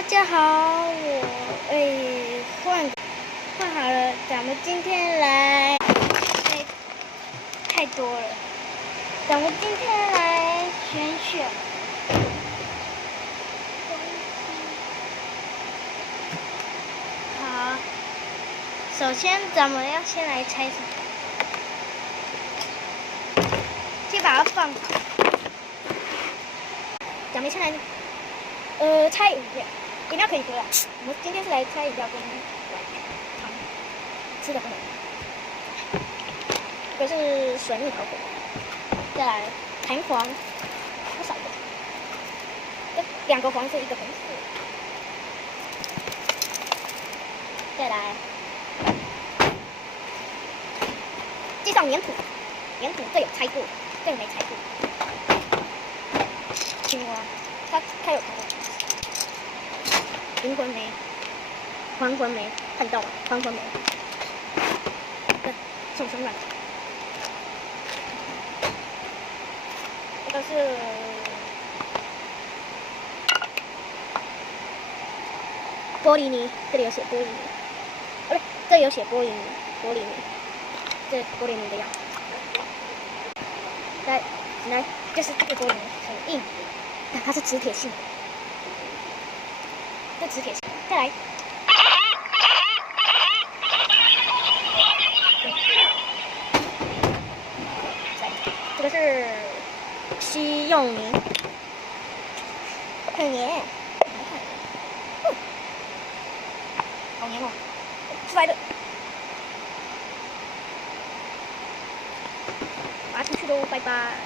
大家好，换好了，咱们今天来，太多了，咱们今天来选。好，首先咱们要先来猜什么？先把它放好。咱们先来，猜饮料，饮料可以喝啊。我们今天是来猜饮料跟糖吃的不能。这个是水蜜桃口，再来弹簧，不少的，两个黄色，一个红色。再来介绍粘土，这有猜过，这个没猜过。青蛙，它有看过。灵魂梅，还魂梅，看到吗？还魂梅，送生卵。这个是玻璃泥，这里有写玻璃泥，不对，这里有写玻璃泥，这玻璃泥的样子。来，就是这个玻璃泥很硬，但它是磁铁性的，这磁铁性。再来，这个是西柚泥，很黏，好黏哦，出来的，拔出去喽，拜拜。